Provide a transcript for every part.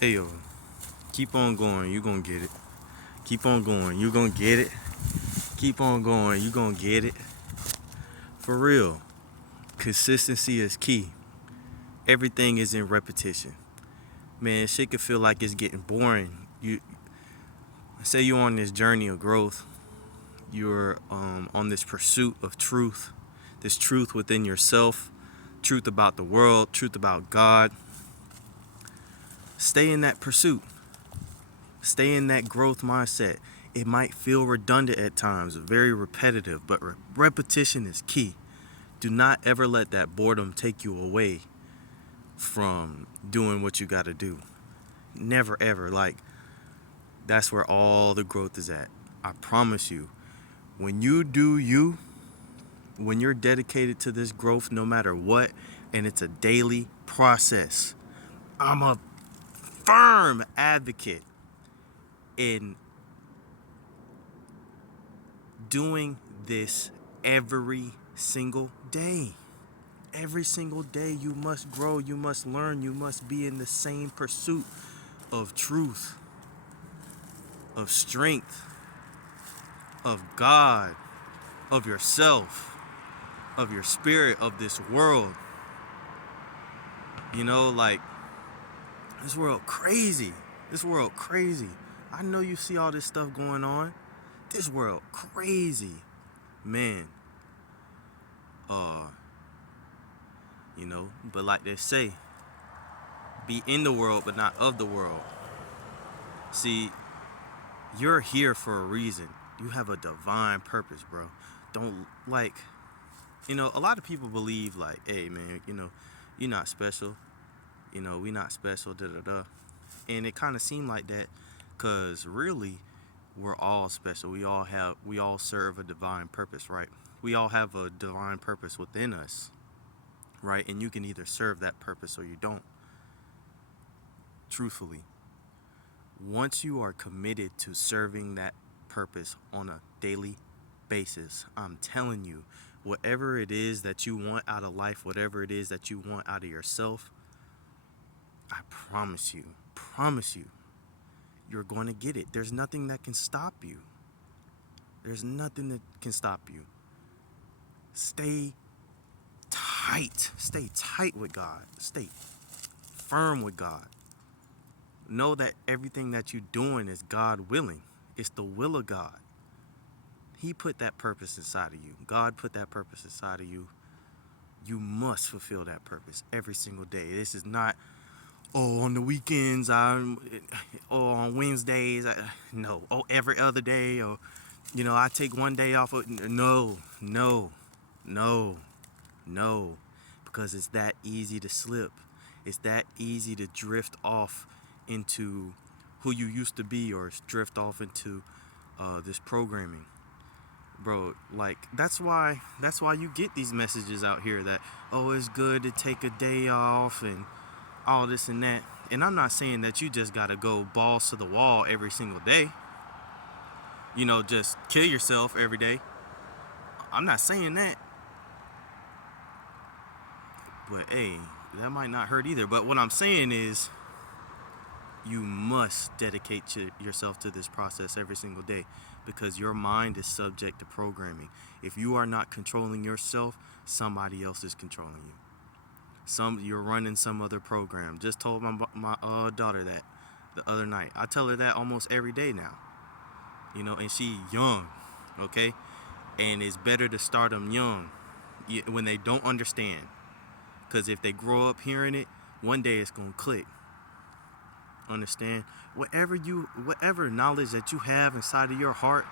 Hey yo, keep on going, you gonna get it. Keep on going, you gonna get it. Keep on going, you gonna get it. For real, consistency is key. Everything is in repetition. Man, shit could feel like it's getting boring. You say you're on this journey of growth. You're on this pursuit of truth, this truth within yourself, truth about the world, truth about God. Stay in that pursuit. Stay in that growth mindset. It might feel redundant at times, very repetitive, but repetition is key. Do not ever let that boredom take you away from doing what you got to do. Never ever. Like, that's where all the growth is at. I promise you, when you do you, when you're dedicated to this growth, no matter what, and it's a daily process, I'm a firm advocate in doing this every single day. Every single day, you must grow, you must learn, you must be in the same pursuit of truth, of strength, of God, of yourself, of your spirit, of this world. You know, like, this world crazy. This world crazy. I know you see all this stuff going on. This world crazy. Man. But like they say, be in the world but not of the world. See, you're here for a reason. You have a divine purpose, bro. Don't, like, a lot of people believe, like, hey man, you're not special. We not special, da da da. And it kind of seemed like that because really we're all special. We all serve a divine purpose, right? We all have a divine purpose within us, right? And you can either serve that purpose or you don't. Truthfully, once you are committed to serving that purpose on a daily basis, I'm telling you, whatever it is that you want out of life, whatever it is that you want out of yourself, I promise you, you're going to get it. There's nothing that can stop you. There's nothing that can stop you. Stay tight. Stay tight with God. Stay firm with God. Know that everything that you're doing is God willing. It's the will of God. He put that purpose inside of you. God put that purpose inside of you. You must fulfill that purpose every single day. This is not, on the weekends, or on Wednesdays, no, every other day, or, I take one day off. No, no, no, no, because it's that easy to slip. It's that easy to drift off into who you used to be, or drift off into this programming. Bro, like, that's why you get these messages out here that, it's good to take a day off and all this and that. And I'm not saying that you just gotta go balls to the wall every single day, just kill yourself every day. I'm not saying that, but hey, that might not hurt either. But what I'm saying is, you must dedicate yourself to this process every single day, because your mind is subject to programming. If you are not controlling yourself, somebody else is controlling you. You're running some other program. Just told my daughter that the other night. I tell her that almost every day now. And she young, okay? And it's better to start them young when they don't understand, because if they grow up hearing it, one day it's gonna click. Understand? Whatever knowledge that you have inside of your heart,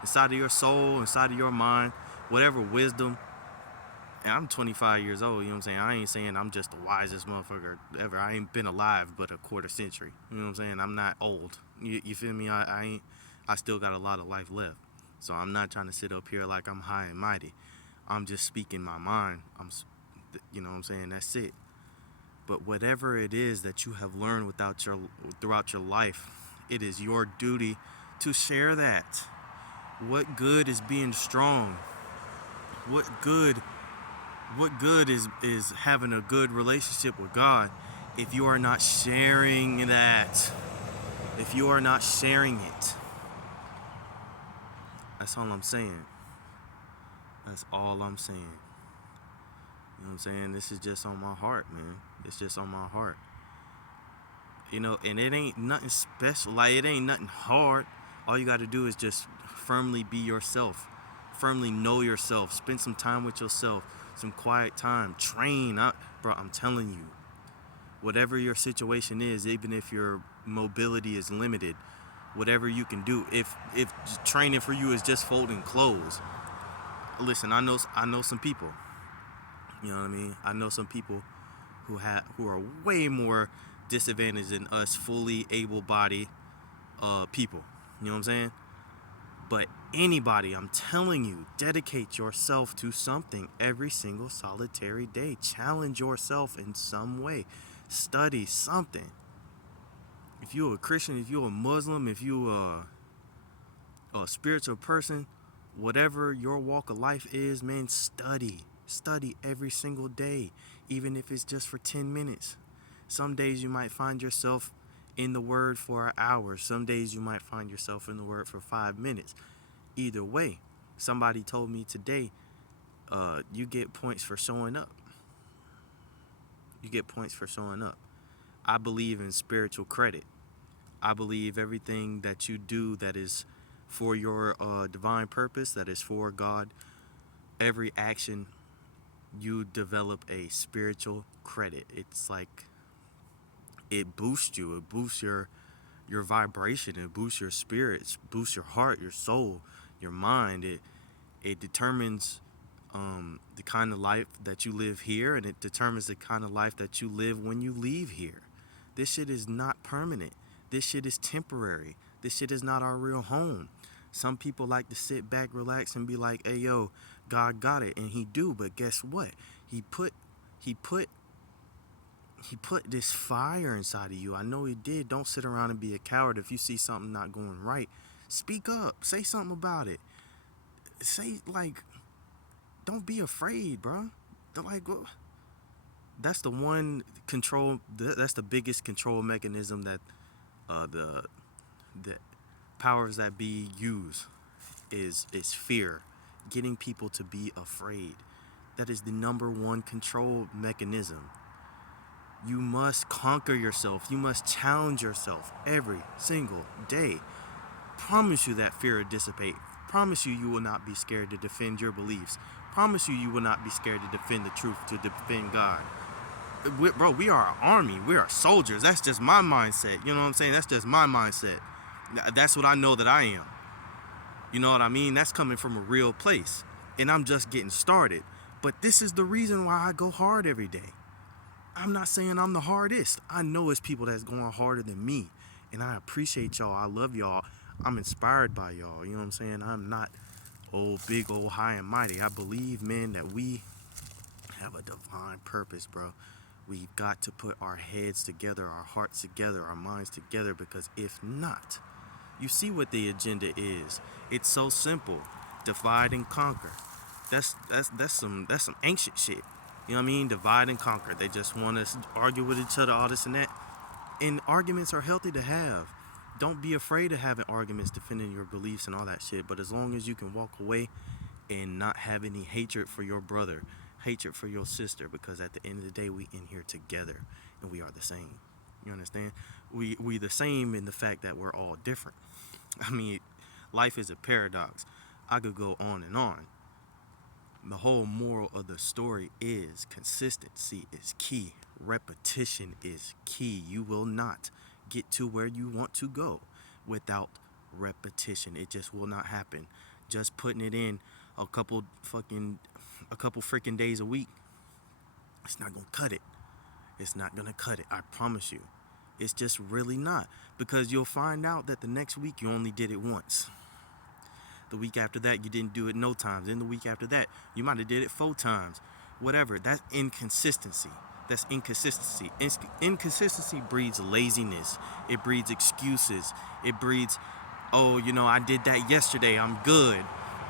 inside of your soul, inside of your mind, whatever wisdom. And I'm 25 years old, you know what I'm saying? I ain't saying I'm just the wisest motherfucker ever. I ain't been alive but a quarter century. You know what I'm saying? I'm not old. You feel me? I still got a lot of life left. So I'm not trying to sit up here like I'm high and mighty. I'm just speaking my mind. You know what I'm saying? That's it. But whatever it is that you have learned throughout your life, it is your duty to share that. What good is being strong? What good is having a good relationship with God If you are not sharing that, if you are not sharing it, that's all I'm saying. That's all I'm saying. You know what I'm saying? This is just on my heart, man. It's just on my heart. You know, and it ain't nothing special. Like, it ain't nothing hard. All you got to do is just firmly be yourself. Firmly know yourself. Spend some time with yourself. Some quiet time. Train. Bro, I'm telling you. Whatever your situation is, even if your mobility is limited, whatever you can do. If training for you is just folding clothes. Listen, I know some people. You know what I mean? I know some people who are way more disadvantaged than us fully able-bodied people. You know what I'm saying? But anybody, I'm telling you, dedicate yourself to something every single solitary day. Challenge yourself in some way. Study something. If you're a Christian, if you're a Muslim, if you're a spiritual person, whatever your walk of life is, man, study. Study every single day, even if it's just for 10 minutes. Some days you might find yourself in the Word for an hour. Some days you might find yourself in the Word for 5 minutes. Either way, somebody told me today, you get points for showing up. You get points for showing up. I believe in spiritual credit. I believe everything that you do that is for your divine purpose, that is for God, every action, you develop a spiritual credit. It's like it boosts you. It boosts your vibration. It boosts your spirits. Boosts your heart, your soul, your mind. It determines the kind of life that you live here, and it determines the kind of life that you live when you leave here. This shit is not permanent. This shit is temporary. This shit is not our real home. Some people like to sit back, relax, and be like, hey, yo, God got it. And he do, but guess what? He put this fire inside of you. I know he did. Don't sit around and be a coward. If you see something not going right, speak up. Say something about it. Say, like, don't be afraid, bro. Like, that's the one control. That's the biggest control mechanism that the powers that be use is fear. Getting people to be afraid. That is the number one control mechanism. You must conquer yourself. You must challenge yourself every single day. Promise you that fear will dissipate. Promise you will not be scared to defend your beliefs. Promise you will not be scared to defend the truth, to defend God. We are an army. We are soldiers. That's just my mindset. You know what I'm saying? That's just my mindset. That's what I know that I am. You know what I mean? That's coming from a real place. And I'm just getting started. But this is the reason why I go hard every day. I'm not saying I'm the hardest. I know it's people that's going harder than me. And I appreciate y'all. I love y'all. I'm inspired by y'all. You know what I'm saying? I'm not big, high and mighty. I believe, man, that we have a divine purpose, bro. We've got to put our heads together, our hearts together, our minds together, because if not, you see what the agenda is. It's so simple. Divide and conquer. That's some ancient shit. You know what I mean? Divide and conquer. They just want us to argue with each other, all this and that. And arguments are healthy to have. Don't be afraid of having arguments, defending your beliefs and all that shit. But as long as you can walk away and not have any hatred for your brother, hatred for your sister, because at the end of the day, we in here together and we are the same. You understand? We the same in the fact that we're all different. I mean, life is a paradox. I could go on and on. The whole moral of the story is consistency is key. Repetition is key. You will not get to where you want to go without repetition. It just will not happen. Just putting it in a couple freaking days a week, it's not gonna cut it. It's not gonna cut it. I promise you. It's just really not, because you'll find out that the next week you only did it once. The week after that, you didn't do it no times. Then the week after that, you might have did it 4 times. Whatever. That's inconsistency. That's inconsistency. Inconsistency breeds laziness. It breeds excuses. It breeds, oh, I did that yesterday. I'm good.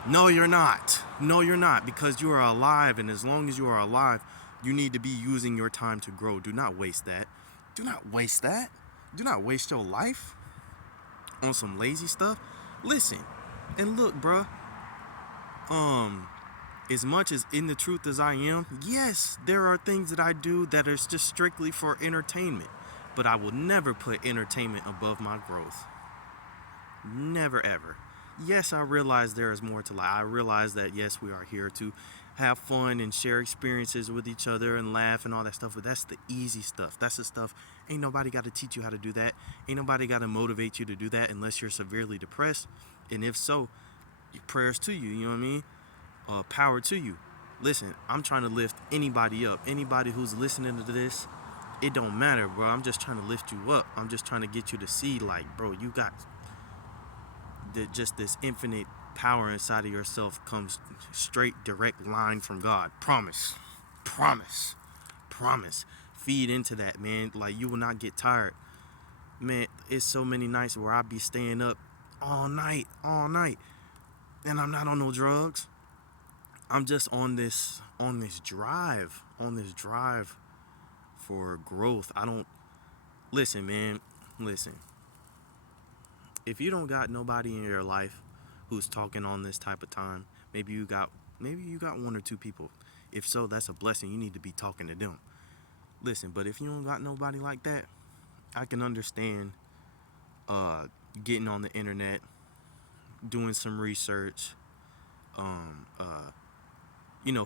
No, you're not. No, you're not, because you are alive. And as long as you are alive, you need to be using your time to grow. Do not waste that. Do not waste that. Do not waste your life on some lazy stuff. Listen, and look, bruh. Um, as much as in the truth as I am, yes, there are things that I do that are just strictly for entertainment. But I will never put entertainment above my growth. Never ever. Yes, I realize there is more to life. I realize that yes, we are here to have fun and share experiences with each other and laugh and all that stuff, but that's the easy stuff. That's the stuff ain't nobody got to teach you how to do that. Ain't nobody got to motivate you to do that unless you're severely depressed. And if so, prayers to you, you know what I mean? Power to you. Listen, I'm trying to lift anybody up. Anybody who's listening to this, it don't matter, bro. I'm just trying to lift you up. I'm just trying to get you to see, like, bro, you got just this infinite power inside of yourself, comes straight direct line from God. Promise. Promise. Promise. Feed into that, man. Like, you will not get tired. Man, it's so many nights where I be staying up all night, and I'm not on no drugs. I'm just on this drive for growth. I don't listen, man. Listen. If you don't got nobody in your life who's talking on this type of time, maybe you got one or two people. If so, that's a blessing. You need to be talking to them. Listen, but if you don't got nobody like that, I can understand getting on the internet, doing some research,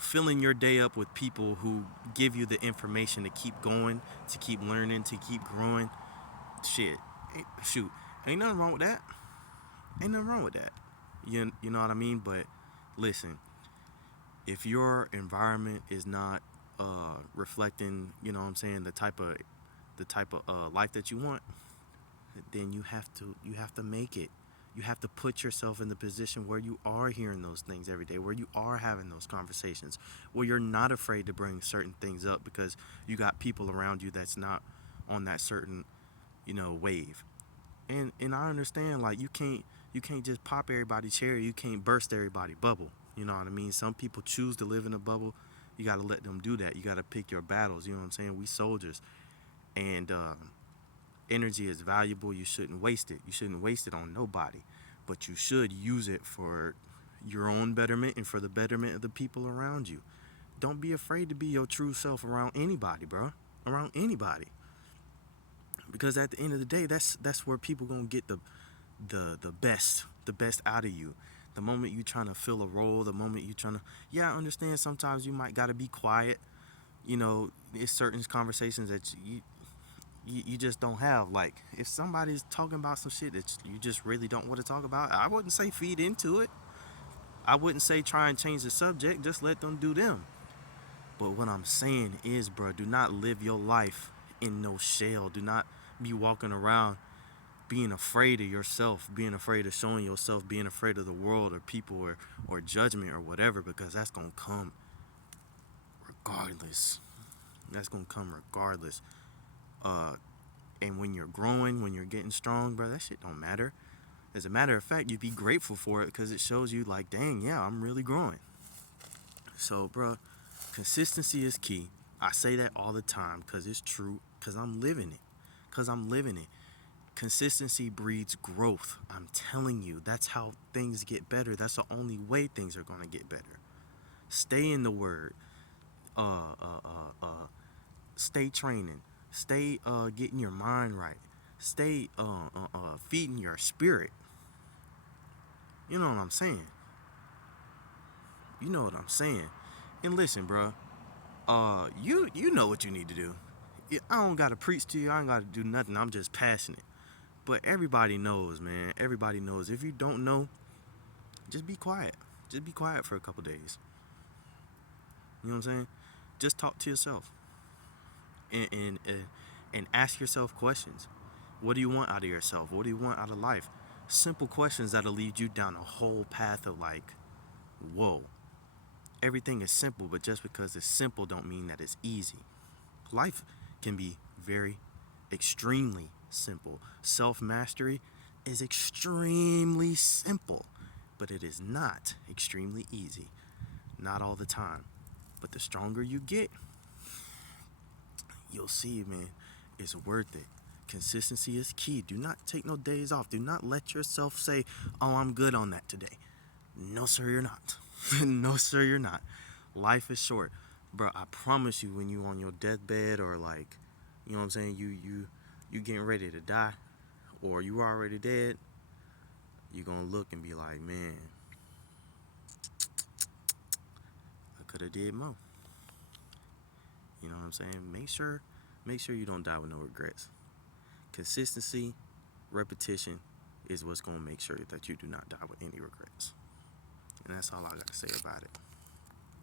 filling your day up with people who give you the information to keep going, to keep learning, to keep growing. Shoot, ain't nothing wrong with that. Ain't nothing wrong with that. You know what I mean? But listen, if your environment is not reflecting, you know what I'm saying, the type of life that you want, then you have to make it. You have to put yourself in the position where you are hearing those things every day, where you are having those conversations, where you're not afraid to bring certain things up because you got people around you that's not on that certain, wave. And I understand, like, you can't just pop everybody's cherry. You can't burst everybody's bubble. You know what I mean? Some people choose to live in a bubble. You got to let them do that. You got to pick your battles. You know what I'm saying? We soldiers. And energy is valuable. You shouldn't waste it. You shouldn't waste it on nobody. But you should use it for your own betterment and for the betterment of the people around you. Don't be afraid to be your true self around anybody, bro. Around anybody. Because at the end of the day, that's where people gonna get the best out of you. The moment you trying to fill a role, the moment you trying to, I understand sometimes you might gotta be quiet. It's certain conversations that you just don't have. Like, if somebody's talking about some shit that you just really don't want to talk about, I wouldn't say feed into it. I wouldn't say try and change the subject. Just let them do them. But what I'm saying is, bro, do not live your life in no shell. Do not be walking around being afraid of yourself, being afraid of showing yourself, being afraid of the world or people or judgment or whatever, because that's going to come regardless. That's going to come regardless. And when you're growing, when you're getting strong, bro, that shit don't matter. As a matter of fact, you'd be grateful for it because it shows you, like, dang, yeah, I'm really growing. So, bro, consistency is key. I say that all the time because it's true, because I'm living it. Consistency breeds growth. I'm telling you, that's how things get better. That's the only way things are going to get better. Stay in the word. Stay training. Stay getting your mind right. Stay feeding your spirit. You know what I'm saying? And listen, bro. You know what you need to do. I don't gotta preach to you. I ain't gotta do nothing. I'm just passionate. But everybody knows, man. Everybody knows. If you don't know, just be quiet. Just be quiet for a couple days. You know what I'm saying? Just talk to yourself. And ask yourself questions. What do you want out of yourself? What do you want out of life? Simple questions that'll lead you down a whole path of, like, whoa. Everything is simple, but just because it's simple don't mean that it's easy. Life can be very, extremely simple. Self-mastery is extremely simple, but it is not extremely easy. Not all the time. But the stronger you get, you'll see, man. It's worth it. Consistency is key. Do not take no days off. Do not let yourself say, oh, I'm good on that today. No, sir, you're not. No, sir, you're not. Life is short. Bro, I promise you, when you on your deathbed, or like, you know what I'm saying, you getting ready to die, or you already dead, you're gonna look and be like, man, I could have did more. You know what I'm saying? Make sure you don't die with no regrets. Consistency, repetition is what's gonna make sure that you do not die with any regrets. And that's all I gotta say about it.